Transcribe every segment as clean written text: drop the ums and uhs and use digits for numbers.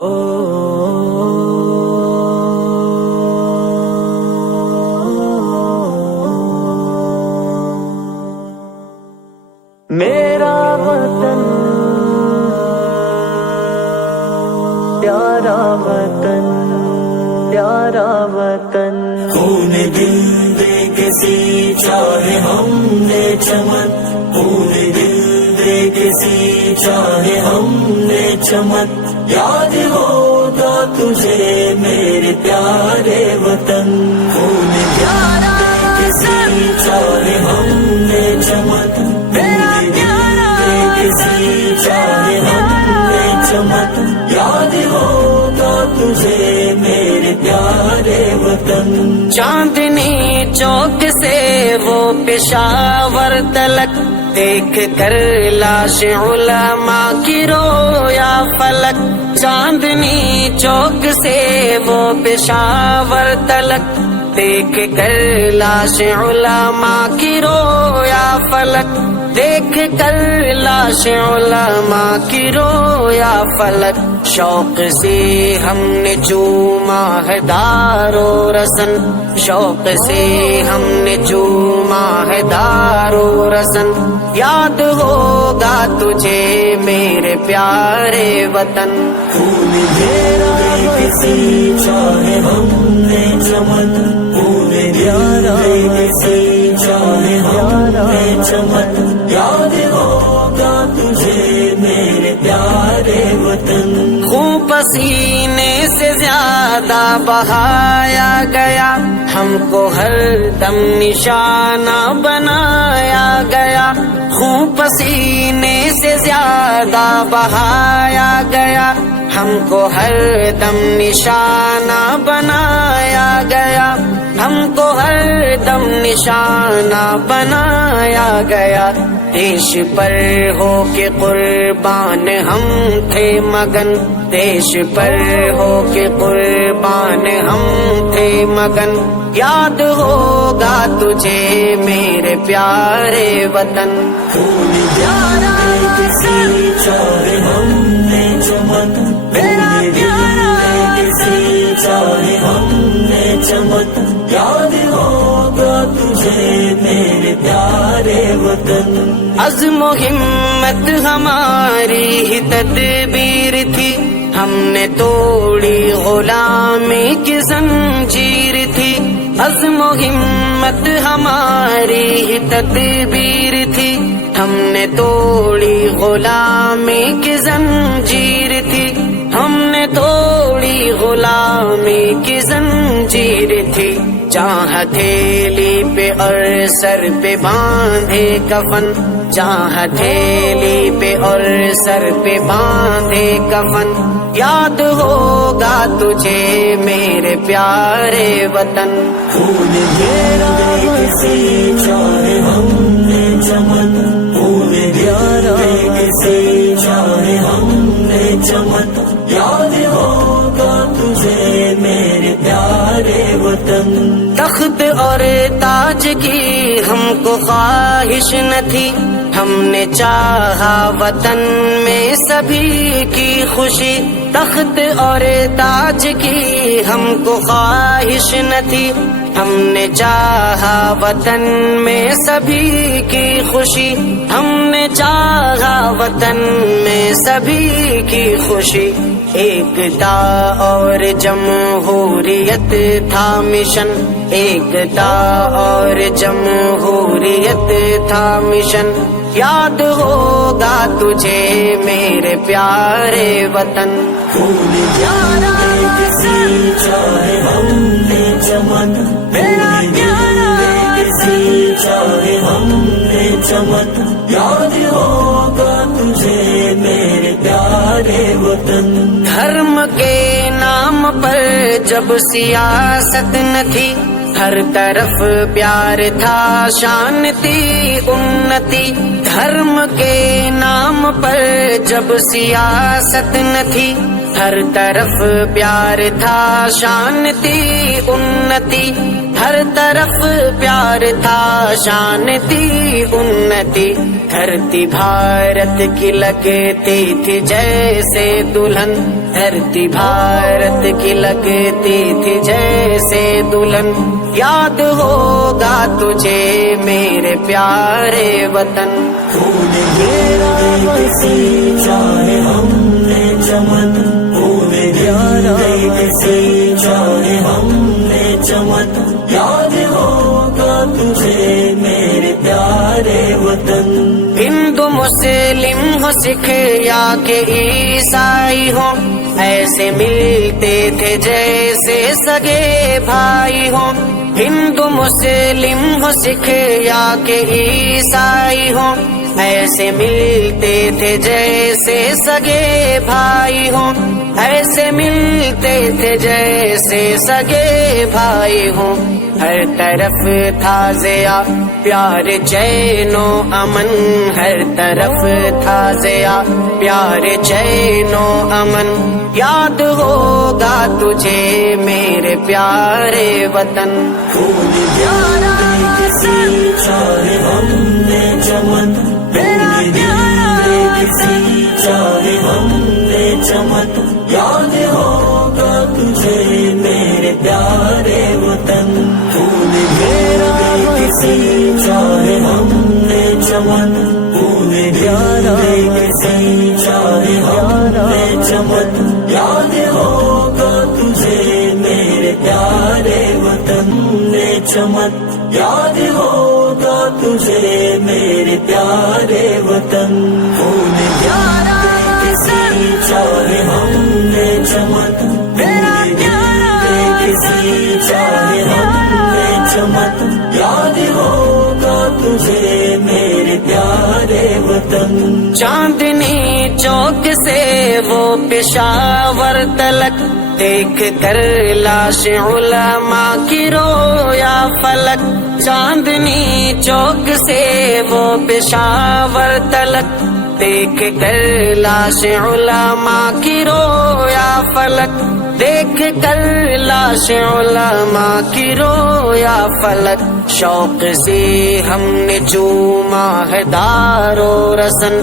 میرا وطن پیارا وطن پیارا وطن، خون دل دے کے سی چاہے ہم نے چمن، خون دل دے کے سی چاہے ہم نے چمن، یاد ہوگا تجھے میرے پیارے وطن، خون دل دے کے سی چاہے ہم نے چمن، خون دل دے کے سی چاہے ہم نے چمن، یاد ہوگا تجھے میرے پیارے وطن۔ چاندنی چوک سے وہ پشاور تلک، دیکھ کر لاش علماء کی رویا فلک، چاندنی چوک سے وہ پشاور تلک، دیکھ کر لاش علماء کی رویا فلک، دیکھ کر لاش علماء کی رویا فلک، شوق سے ہم نے چوما ہے دار و رسن، شوق سے ہم نے چوما ہے دار و رسن، یاد ہوگا تجھے میرے پیارے وطن، خون دل دے کے سی چاہے ہم نے چمن، خون دل دے کے سی چاہے ہم نے چمن، یاد ہوگا تجھے میرے پیارے وطن، خون پسینے سے زیادہ بہایا گیا، ہم کو ہر دم نشانہ بنایا گیا، خون پسینے سے زیادہ بہایا گیا، ہم کو ہر دم نشانہ بنایا گیا، ہم کو ہر دم نشانہ بنایا گیا، دیش پر ہو کے قربان ہم تھے مگن، دیش پر ہو کے قربان ہم تھے مگن، یاد ہوگا تجھے میرے پیارے وطن، خون دل دے کے سی چاہے ہم نے چمن، خون دل دے کے سی چاہے ہم نے چمن، یاد ہوگا تجھے میرے پیارے وطن، عزم و ہمت ہماری ہی تدبیر تھی، ہم نے توڑی غلامی کی زنجیر تھی، عزم و ہمت ہماری ہی تدبیر تھی، ہم نے توڑی غلامی کی زنجیر تھی، ہم نے توڑی غلامی کی زنجیر تھی، جہاں ہتھیلی پہ اور سر پہ باندھے کفن، جہاں ہتھیلی پہ اور سر پہ باندھے کفن، یاد ہوگا تجھے میرے پیارے وطن، خون دل دے کے سی چاہے ہم نے چمن، خون دل دے کے سی چاہے ہم نے چمن، یاد ہوگا تجھے میرے پیارے وطن، تخت اور تاج کی ہم کو خواہش نہ تھی، ہم نے چاہا وطن میں سبھی کی خوشی، تخت اور تاج کی ہم کو خواہش نہ تھی، ہم نے چاہا وطن میں سبھی کی خوشی، ہم نے چاہا وطن میں سبھی کی خوشی، ایکتا اور جمہوریت تھا مشن، ایکتا اور جمہوریت تھا مشن، یاد ہوگا تجھے میرے پیارے وطن، خون دل دے کے سی چاہے ہم نے چمن، خون دل دے کے سی چاہے ہم نے چمن، یاد ہوگا تجھے میرے پیارے وطن، دھرم کے نام پر جب سیاست نہ تھی، ہر طرف پیار تھا شان تھی انتی، دھرم کے نام پر جب سیاست نہ تھی، ہر طرف پیار تھا شان تھی انتی، ہر طرف پیار تھا شان تھی انتی، دھرتی بھارت کی لگتی تھی جیسے دلہن، دھرتی بھارت کی لگتی تھی جیسے دلہن، یاد ہوگا تجھے میرے پیارے وطن، خون میرا کسی چاہے ہم نے چمن، خون میرا کسی چاہے ہم نے چمن، یاد ہوگا تجھے میرے پیارے وطن، ہندو مسلم ہو سکھ یا کہ عیسائی ہو، ایسے ملتے تھے جیسے سگے بھائی ہو، ہندو مسلم ہو سکھ یا کہ عیسائی ہو، ایسے ملتے تھے جیسے سگے بھائی ہو، ایسے ملتے تھے جیسے سگے بھائی ہو، ہر طرف تھا ضیا پیار چین و امن، ہر طرف تھا ضیا پیار چین و امن، یاد ہوگا تجھے میرے پیارے وطن، خون میرا کسی چاہے ہم نے چمن، کسی چاہے ہم نے چمن، یاد ہوگا تجھے میرے پیارے وطن، خون میرا کسی چاہے ہم نے چمن، خون میرا کسی چاہے ہم نے چمن، یاد ہوگا تجھے میرے پیارے وطن نے چمن، یاد ہوگا تجھے میرے پیارے وطن، خون میرا کسی چاہے ہم نے چمن، کسی چاہے ہم نے چمن، یاد ہوگا تجھے میرے پیارے وطن، چاندنی چوک سے وہ پشاور تلک، دیکھ کر لاش علماء کی رویا فلک، چاندنی چوک سے وہ پشاور تلک، دیکھ کر لاش علماء کی رویا فلک، دیکھ کر لاش علماء کی رویا فلک، شوق سے ہم نے چوما ہے دار و رسن،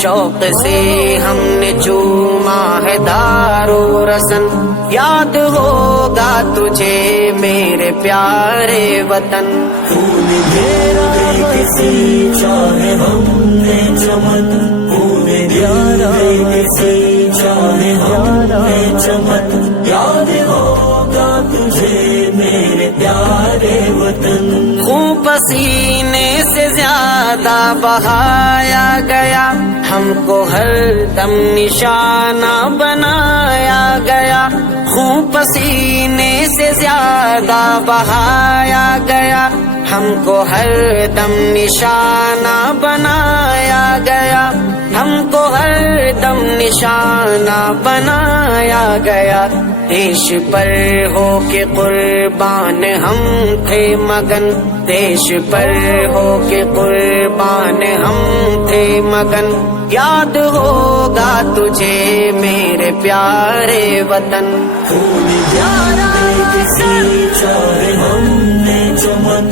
شوق سے ہم نے چوما ہے دار و رسن، یاد ہوگا تجھے میرے پیارے وطن، خون میرا کسی چاہے ہم نے چمن، خون میرا کسی چاہے ہم نے چمن، یاد ہوگا تجھے میرے پیارے وطن، خون پسینے سے زیادہ بہایا گیا، ہم کو ہر دم نشانہ بنایا گیا، خون پسینے سے زیادہ بہایا گیا، ہم کو ہر دم نشانہ بنایا گیا، ہم کو ہر دم نشانہ بنایا گیا، دیش پر ہو کے قربان ہم تھے مگن، دیش پر ہو کے قربان ہم تھے مگن، یاد ہوگا تجھے میرے پیارے وطن، خون میرا کسی چاہے ہم نے چمن،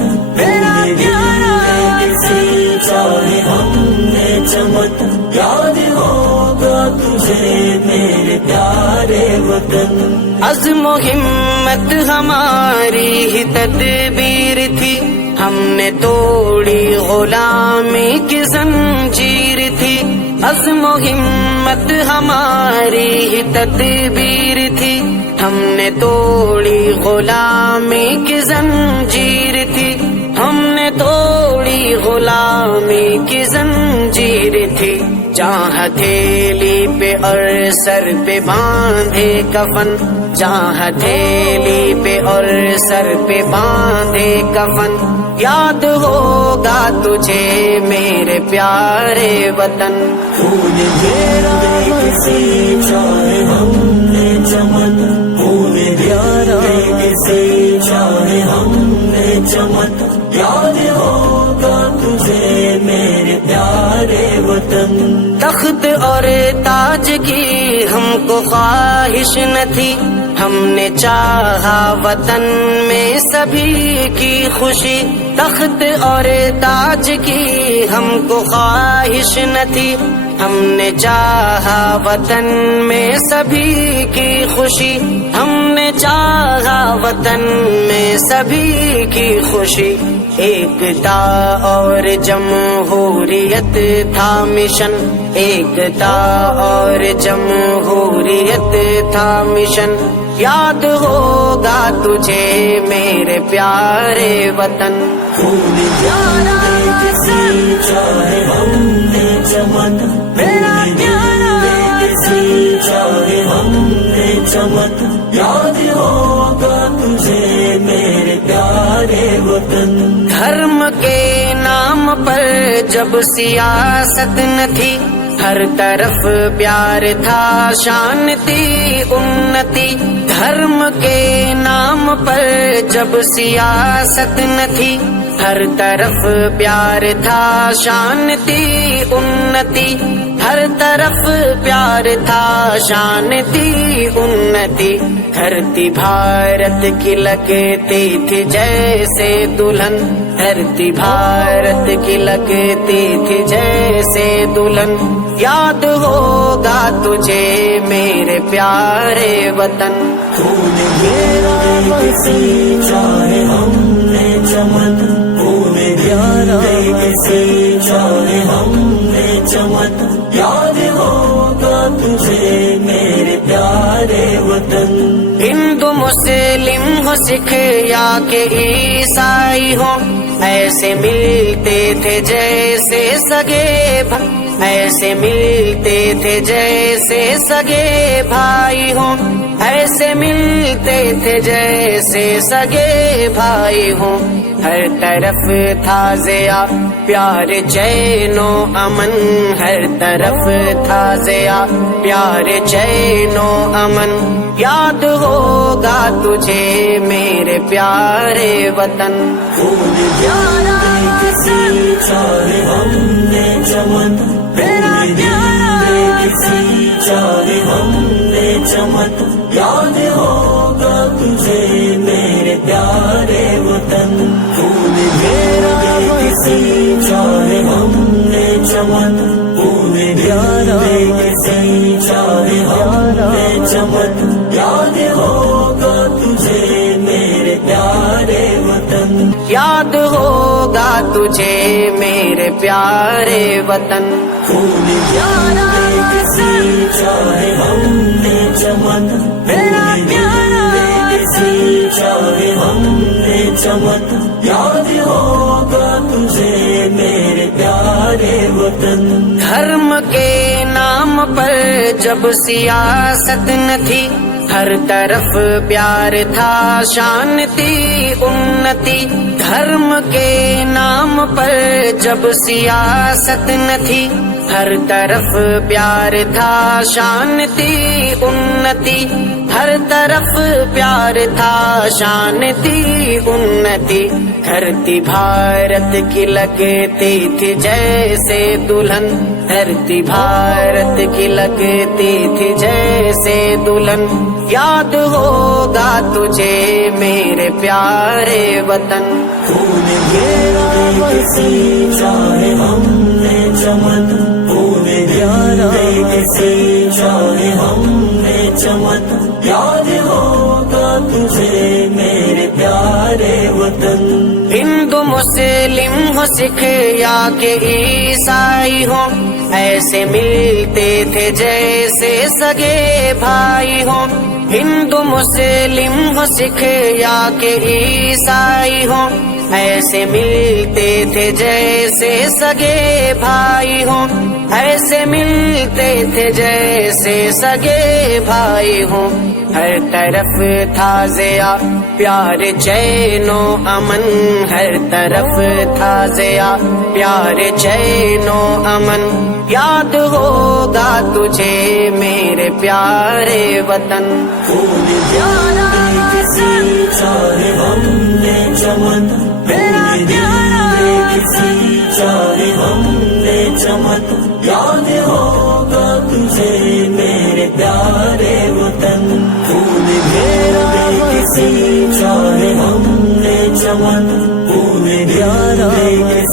کسی چاہے ہم نے چمن، یاد ہوگا تجھے میرے پیارے وطن، عزم و ہمت ہماری ہی تدبیر تھی، ہم نے توڑی غلامی کی زنجیر تھی، عزم و ہمت ہماری ہی تدبیر تھی، ہم نے توڑی غلامی کی زنجیر تھی، ہم نے توڑی غلامی کی زنجیر تھی، جہاں ہتھیلی پہ اور سر پہ باندھے کفن، جہاں ہتھیلی پہ اور سر پہ باندھے کفن، یاد ہوگا تجھے میرے پیارے وطن، خون میرا کسی چاہے ہم نے چمن، خون میرا کسی چاہے ہم نے چمن، یاد ہوگا تجھے میرے پیارے وطن، تخت اور تاج کی ہم کو خواہش نہ تھی، ہم نے چاہا وطن میں سبھی کی خوشی، تخت اور تاج کی ہم کو خواہش نہ تھی، ہم نے چاہا وطن میں سبھی کی خوشی، ہم نے چاہا وطن میں سبھی کی خوشی، ایکتا اور جمہوریت تھا مشن، ایکتا اور جمہوریت تھا مشن، یاد ہوگا تجھے میرے پیارے وطن، خون جانے کسی چاہے ہم نے چمن، میرا پیارا کسی چاہے ہم نے چمن، یاد ہوگا تجھے میرے پیارے وطن، دھرم کے نام پر جب سیاست نہ تھی، ہر طرف پیار تھا، شان تھی، انتی، دھرم کے نام پر جب سیاست نہ تھی، ہر طرف پیار تھا، شان تھی، انتی، ہر طرف پیار تھا، شان تھی، انتی، دھرتی بھارت کی لگتی تھی جیسے دلہن، دھرتی بھارت کی لگتی تھی جیسے دلہن، یاد ہوگا تجھے میرے پیارے وطن، خون میرا کسی چاہے ہم نے چمن، خون پیارا کسی چاہے ہم نے چمن، یاد ہوگا تجھے میرے پیارے وطن، ہندو مسلم ہو سکھ یا کہ عیسائی ہو، ایسے ملتے تھے جیسے سگے بھائی، ایسے ملتے تھے جیسے سگے بھائی ہوں، ایسے ملتے تھے جیسے سگے بھائی ہوں، ہر طرف تھا ضیا پیار چین و امن، ہر طرف تھا ضیا پیار چین و امن، یاد ہوگا تجھے میرے پیارے وطن، خون پیارا کسی چاہے ہم نے چمن، میرا پیارا کسی چاہے ہم نے چمن، یاد ہوگا تجھے میرے پیارے وطن، خون میرا کسی چاہے ہم نے چمن، خون پیارا کسی چاہے ہم نے چمن، یاد ہوگا تجھے میرے پیارے وطن، یاد ہوگا تجھے میرے پیارے وطن، خون پیارا کسی چاہے ہم نے چمن، میرا پیارا کسی چاہے ہم نے چمن، یاد ہوگا تجھے میرے پیارے وطن، دھرم کے نام پر جب سیاست نہ تھی، ہر طرف پیار تھا، شان تھی، انتی، دھرم کے نام پر جب سیاست نہ تھی، ہر طرف پیار تھا، شان تھی، انتی، ہر طرف پیار تھا، شان تھی، انتی، دھرتی بھارت کی لگتی تھی جیسے دلہن، دھرتی بھارت کی لگتی تھی جیسے دلہن، یاد ہوگا تجھے میرے پیارے وطن، خون میرا کسی چاہے ہم نے چمن، خون پیارا کسی چاہے ہم نے چمن، یاد ہوگا تجھے میرے پیارے وطن، ہندو مسلم ہو سکھ یا کہ عیسائی ہو، ایسے ملتے تھے جیسے سگے بھائی ہوں، ہندو مسلم ہو سکھ یا کہ عیسائی ہو، ایسے ملتے تھے جیسے سگے بھائی ہوں، ایسے ملتے تھے جیسے سگے بھائی ہوں، ہر طرف تھا ضیا پیار چین و امن، ہر طرف تھا ضیا پیار چین و امن، یاد ہوگا تجھے میرے پیارے وطن، خون پیارا کسی چاہے ہم نے چمن، میرا پیارا کسی چاہے ہم نے چمن، یاد ہوگا تجھے